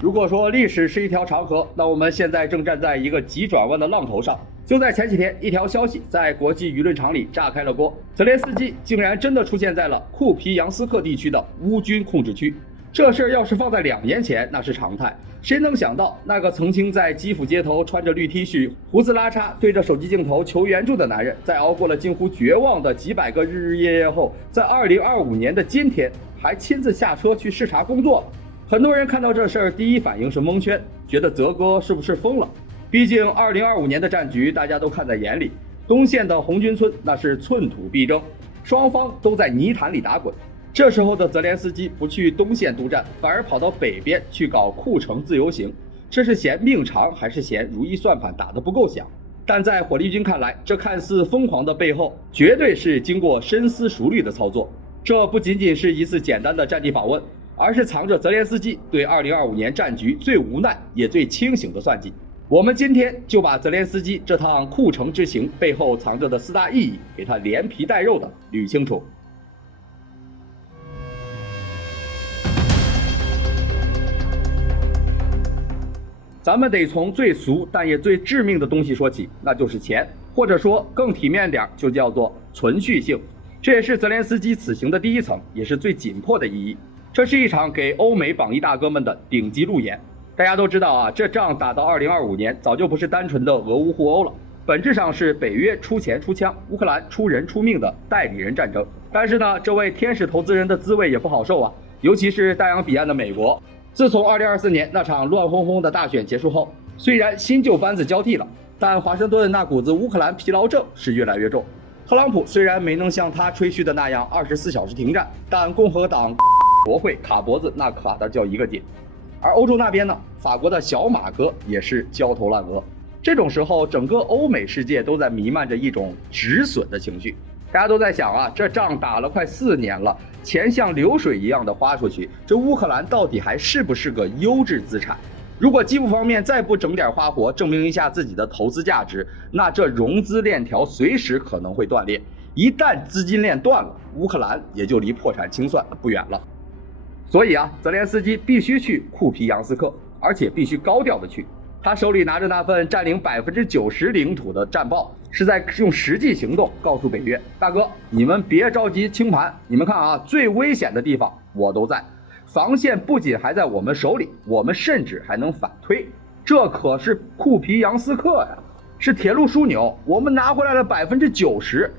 如果说历史是一条长河，那我们现在正站在一个急转弯的浪头上。就在前几天，一条消息在国际舆论场里炸开了锅，泽连斯基竟然真的出现在了库皮扬斯克地区的乌军控制区。这事儿要是放在2年前，那是常态。谁能想到，那个曾经在基辅街头穿着绿 T 恤、胡子拉碴，对着手机镜头求援助的男人，在熬过了近乎绝望的几百个日日夜夜后，在2025年的今天，还亲自下车去视察工作。很多人看到这事儿，第一反应是蒙圈，觉得泽哥是不是疯了？毕竟2025年的战局大家都看在眼里，东线的红军村那是寸土必争，双方都在泥潭里打滚。这时候的泽连斯基不去东线督战，反而跑到北边去搞库城自由行，这是嫌命长还是嫌如意算盘打得不够响？但在火力军看来，这看似疯狂的背后，绝对是经过深思熟虑的操作。这不仅仅是一次简单的战地访问，而是藏着泽连斯基对2025年战局最无奈也最清醒的算计。我们今天就把泽连斯基这趟库城之行背后藏着的4大意义给他连皮带肉的捋清楚。咱们得从最俗但也最致命的东西说起，那就是钱，或者说更体面点就叫做存续性。这也是泽连斯基此行的第一层，也是最紧迫的意义。这是一场给欧美榜一大哥们的顶级路演。大家都知道啊，这仗打到2025年，早就不是单纯的俄乌互殴了，本质上是北约出钱出枪，乌克兰出人出命的代理人战争。但是呢，这位天使投资人的滋味也不好受啊，尤其是大洋彼岸的美国。自从2024年那场乱哄哄的大选结束后，虽然新旧班子交替了，但华盛顿那股子乌克兰疲劳症是越来越重。特朗普虽然没能像他吹嘘的那样24小时停战，但共和党国会卡脖子那卡的叫一个紧。而欧洲那边呢，法国的小马哥也是焦头烂额。这种时候，整个欧美世界都在弥漫着一种止损的情绪。大家都在想啊，这仗打了快4年了，钱像流水一样的花出去，这乌克兰到底还是不是个优质资产？如果基辅方面再不整点花活，证明一下自己的投资价值，那这融资链条随时可能会断裂。一旦资金链断了，乌克兰也就离破产清算不远了。所以啊，泽连斯基必须去库皮扬斯克，而且必须高调的去。他手里拿着那份占领90%领土的战报，是在用实际行动告诉北约，大哥，你们别着急清盘，你们看啊，最危险的地方我都在，防线不仅还在我们手里，我们甚至还能反推。这可是库皮扬斯克呀，是铁路枢纽，我们拿回来了90%。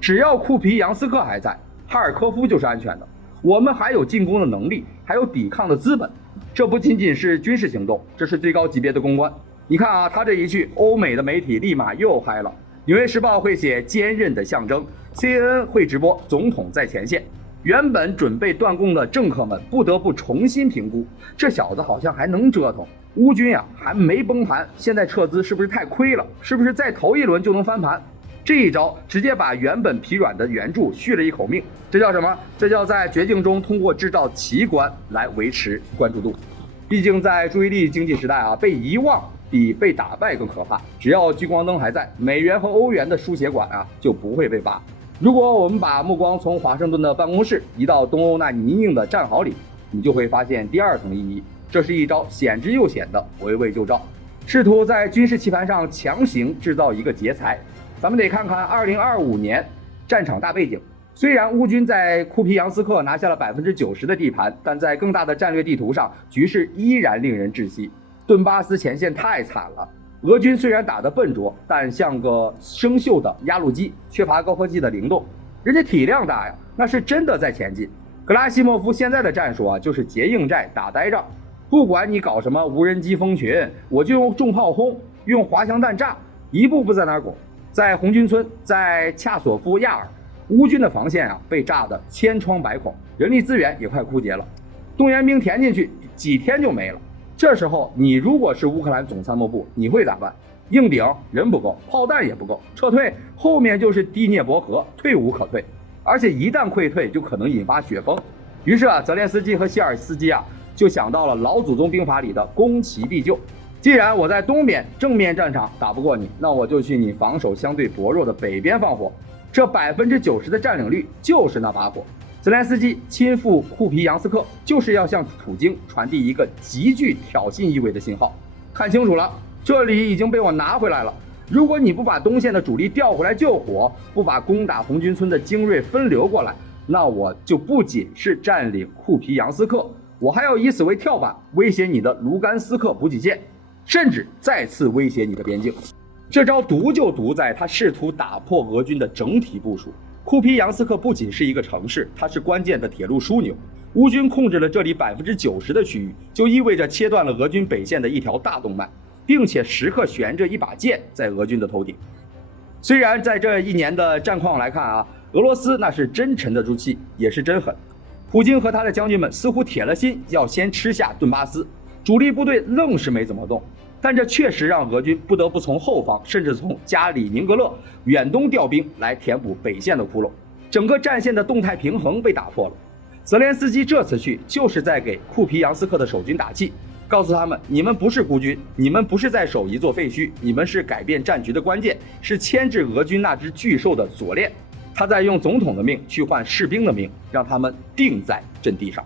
只要库皮扬斯克还在，哈尔科夫就是安全的。我们还有进攻的能力，还有抵抗的资本。这不仅仅是军事行动，这是最高级别的公关。你看啊，他这一句，欧美的媒体立马又嗨了。纽约时报会写坚韧的象征， CNN 会直播总统在前线。原本准备断供的政客们不得不重新评估，这小子好像还能折腾。乌军啊还没崩盘，现在撤资是不是太亏了？是不是再投一轮就能翻盘？这一招直接把原本疲软的援助续了一口命，这叫什么？这叫在绝境中通过制造奇观来维持关注度。毕竟在注意力经济时代啊，被遗忘比被打败更可怕。只要聚光灯还在，美元和欧元的输血管啊就不会被拔。如果我们把目光从华盛顿的办公室移到东欧那泥泞的战壕里，你就会发现第二层意义，这是一招险之又险的围魏救赵，试图在军事棋盘上强行制造一个劫财。咱们得看看2025年战场大背景。虽然乌军在库皮扬斯克拿下了90%的地盘，但在更大的战略地图上，局势依然令人窒息。顿巴斯前线太惨了，俄军虽然打得笨拙，但像个生锈的压路机，缺乏高科技的灵动。人家体量大呀，那是真的在前进。格拉西莫夫现在的战术啊，就是结硬战打呆仗。不管你搞什么无人机蜂群，我就用重炮轰，用滑翔弹炸，一步步在哪儿拱。在红军村，在恰索夫亚尔，乌军的防线啊被炸得千疮百孔，人力资源也快枯竭了。动员兵填进去几天就没了。这时候你如果是乌克兰总参谋部，你会咋办？硬顶人不够，炮弹也不够，撤退后面就是第聂伯河，退无可退。而且一旦溃退，就可能引发雪崩。于是啊，泽连斯基和希尔斯基啊就想到了老祖宗兵法里的攻其必救。既然我在东边正面战场打不过你，那我就去你防守相对薄弱的北边放火。这90%的占领率就是那把火。泽连斯基亲赴库皮扬斯克，就是要向普京传递一个极具挑衅意味的信号。看清楚了，这里已经被我拿回来了。如果你不把东线的主力调回来救火，不把攻打红军村的精锐分流过来，那我就不仅是占领库皮扬斯克，我还要以此为跳板，威胁你的卢甘斯克补给线，甚至再次威胁你的边境。这招毒就毒在他试图打破俄军的整体部署。库皮扬斯克不仅是一个城市，它是关键的铁路枢纽。乌军控制了这里90%的区域，就意味着切断了俄军北线的一条大动脉，并且时刻悬着一把剑在俄军的头顶。虽然在这一年的战况来看啊，俄罗斯那是真沉得住气，也是真狠。普京和他的将军们似乎铁了心要先吃下顿巴斯，主力部队愣是没怎么动。但这确实让俄军不得不从后方，甚至从加里宁格勒远东调兵来填补北线的窟窿，整个战线的动态平衡被打破了。泽连斯基这次去就是在给库皮扬斯克的守军打气，告诉他们，你们不是孤军，你们不是在守一座废墟，你们是改变战局的关键，是牵制俄军那只巨兽的锁链。他在用总统的命去换士兵的命，让他们定在阵地上。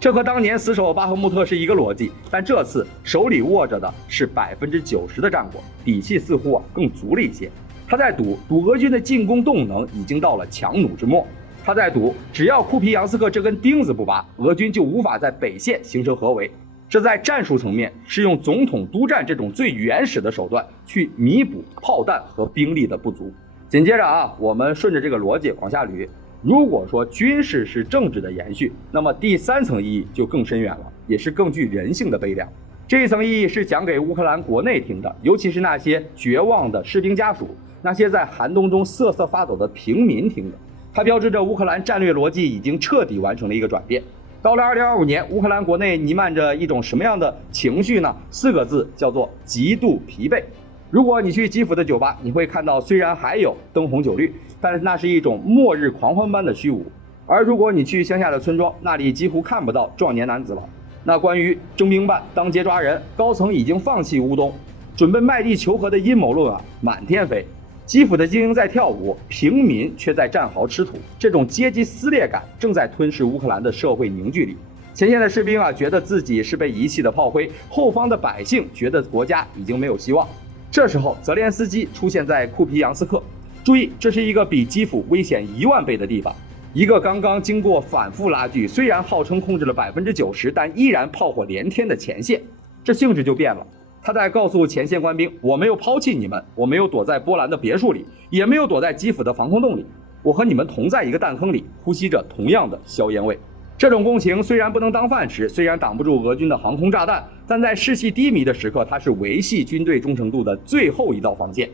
这和当年死守巴赫穆特是一个逻辑，但这次手里握着的是90%的战果，底气似乎更足了一些。他在赌俄军的进攻动能已经到了强弩之末，他在赌只要库皮扬斯克这根钉子不拔，俄军就无法在北线形成合围。这在战术层面是用总统督战这种最原始的手段去弥补炮弹和兵力的不足。紧接着啊，我们顺着这个逻辑往下捋。如果说军事是政治的延续，那么第三层意义就更深远了，也是更具人性的悲凉。这一层意义是讲给乌克兰国内听的，尤其是那些绝望的士兵家属，那些在寒冬中瑟瑟发抖的平民听的。它标志着乌克兰战略逻辑已经彻底完成了一个转变。到了2025年，乌克兰国内弥漫着一种什么样的情绪呢？4个字，叫做极度疲惫。如果你去基辅的酒吧，你会看到虽然还有灯红酒绿，但是那是一种末日狂欢般的虚无。而如果你去乡下的村庄，那里几乎看不到壮年男子了。那关于征兵办、当街抓人、高层已经放弃乌东，准备卖地求和的阴谋论啊，满天飞。基辅的精英在跳舞，平民却在战壕吃土，这种阶级撕裂感正在吞噬乌克兰的社会凝聚力。前线的士兵啊，觉得自己是被遗弃的炮灰；后方的百姓觉得国家已经没有希望。这时候，泽连斯基出现在库皮扬斯克。注意，这是一个比基辅危险1万倍的地方，一个刚刚经过反复拉锯，虽然号称控制了90%，但依然炮火连天的前线，这性质就变了。他在告诉前线官兵，我没有抛弃你们，我没有躲在波兰的别墅里，也没有躲在基辅的防空洞里，我和你们同在一个弹坑里，呼吸着同样的硝烟味。这种共情虽然不能当饭吃，虽然挡不住俄军的航空炸弹，但在士气低迷的时刻，它是维系军队忠诚度的最后一道防线。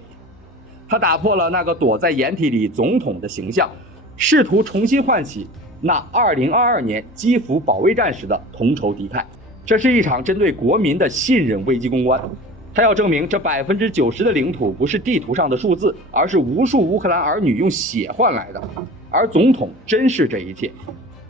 他打破了那个躲在掩体里总统的形象，试图重新唤起那2022年基辅保卫战时的同仇敌忾。这是一场针对国民的信任危机公关。他要证明这90%的领土不是地图上的数字，而是无数乌克兰儿女用血换来的。而总统珍视这一切。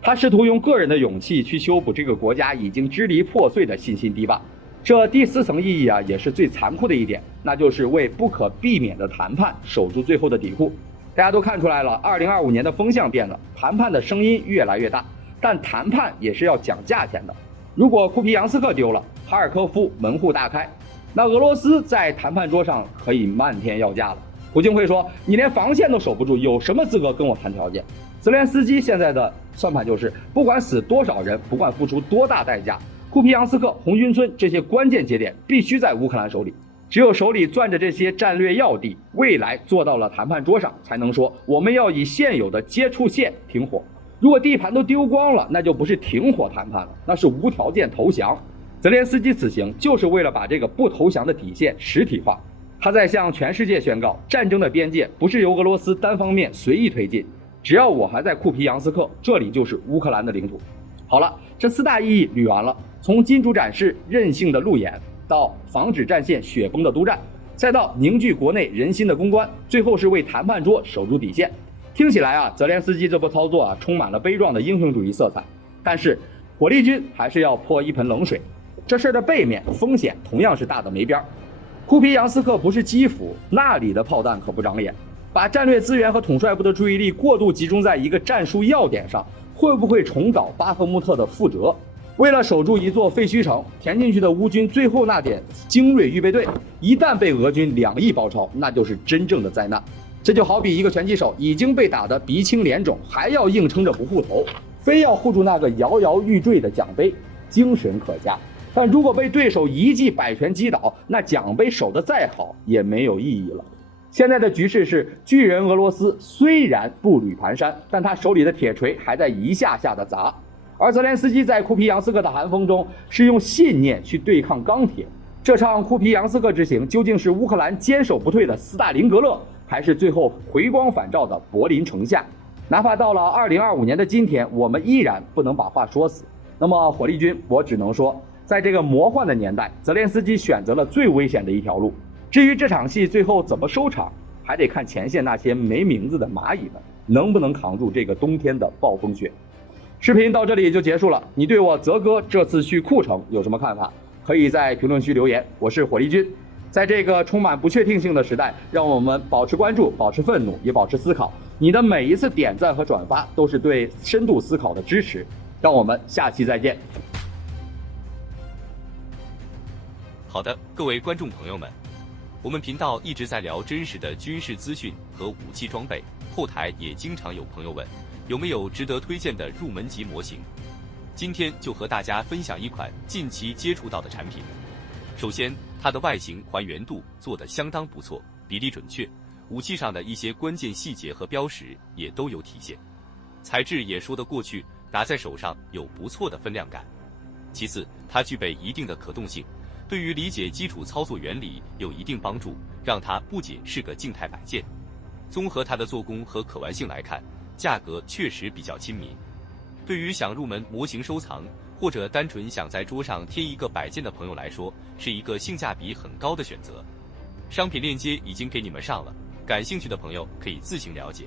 他试图用个人的勇气去修补这个国家已经支离破碎的信心堤坝。这第4层意义啊，也是最残酷的一点，那就是为不可避免的谈判守住最后的底库。大家都看出来了，2025年的风向变了，谈判的声音越来越大，但谈判也是要讲价钱的。如果库皮扬斯克丢了，哈尔科夫门户大开，那俄罗斯在谈判桌上可以漫天要价了。普京会说，你连防线都守不住，有什么资格跟我谈条件？泽连斯基现在的算盘就是，不管死多少人，不管付出多大代价，库皮扬斯克、红军村这些关键节点必须在乌克兰手里。只有手里攥着这些战略要地，未来坐到了谈判桌上，才能说我们要以现有的接触线停火。如果地盘都丢光了，那就不是停火谈判了，那是无条件投降。泽连斯基此行就是为了把这个不投降的底线实体化。他在向全世界宣告，战争的边界不是由俄罗斯单方面随意推进，只要我还在库皮扬斯克，这里就是乌克兰的领土。好了，这4大意义捋完了，从金主展示韧性的路演，到防止战线雪崩的督战，再到凝聚国内人心的公关，最后是为谈判桌守住底线。听起来啊，泽连斯基这波操作啊，充满了悲壮的英雄主义色彩。但是火力军还是要泼一盆冷水，这事的背面风险同样是大的没边。库皮扬斯克不是基辅，那里的炮弹可不长眼。把战略资源和统帅部的注意力过度集中在一个战术要点上，会不会重蹈巴赫穆特的覆辙？为了守住一座废墟城，填进去的乌军最后那点精锐预备队，一旦被俄军2翼包抄，那就是真正的灾难。这就好比一个拳击手已经被打得鼻青脸肿，还要硬撑着不护头，非要护住那个摇摇欲坠的奖杯，精神可嘉。但如果被对手一记摆拳击倒，那奖杯守得再好也没有意义了。现在的局势是，巨人俄罗斯虽然步履蹒跚，但他手里的铁锤还在一下下的砸。而泽连斯基在库皮扬斯克的寒风中是用信念去对抗钢铁。这场库皮扬斯克之行究竟是乌克兰坚守不退的斯大林格勒，还是最后回光返照的柏林城下？哪怕到了2025年的今天，我们依然不能把话说死。那么火力军，我只能说，在这个魔幻的年代，泽连斯基选择了最危险的一条路。至于这场戏最后怎么收场，还得看前线那些没名字的蚂蚁们能不能扛住这个冬天的暴风雪。视频到这里就结束了，你对我泽哥这次去库城有什么看法？可以在评论区留言。我是火力军，在这个充满不确定性的时代，让我们保持关注，保持愤怒，也保持思考。你的每一次点赞和转发都是对深度思考的支持。让我们下期再见。好的，各位观众朋友们，我们频道一直在聊真实的军事资讯和武器装备，后台也经常有朋友问，有没有值得推荐的入门级模型？今天就和大家分享一款近期接触到的产品。首先，它的外形还原度做得相当不错，比例准确，武器上的一些关键细节和标识也都有体现，材质也说得过去，拿在手上有不错的分量感。其次，它具备一定的可动性，对于理解基础操作原理有一定帮助，让它不仅是个静态摆件。综合它的做工和可玩性来看，价格确实比较亲民。对于想入门模型收藏，或者单纯想在桌上贴一个摆件的朋友来说，是一个性价比很高的选择。商品链接已经给你们上了，感兴趣的朋友可以自行了解。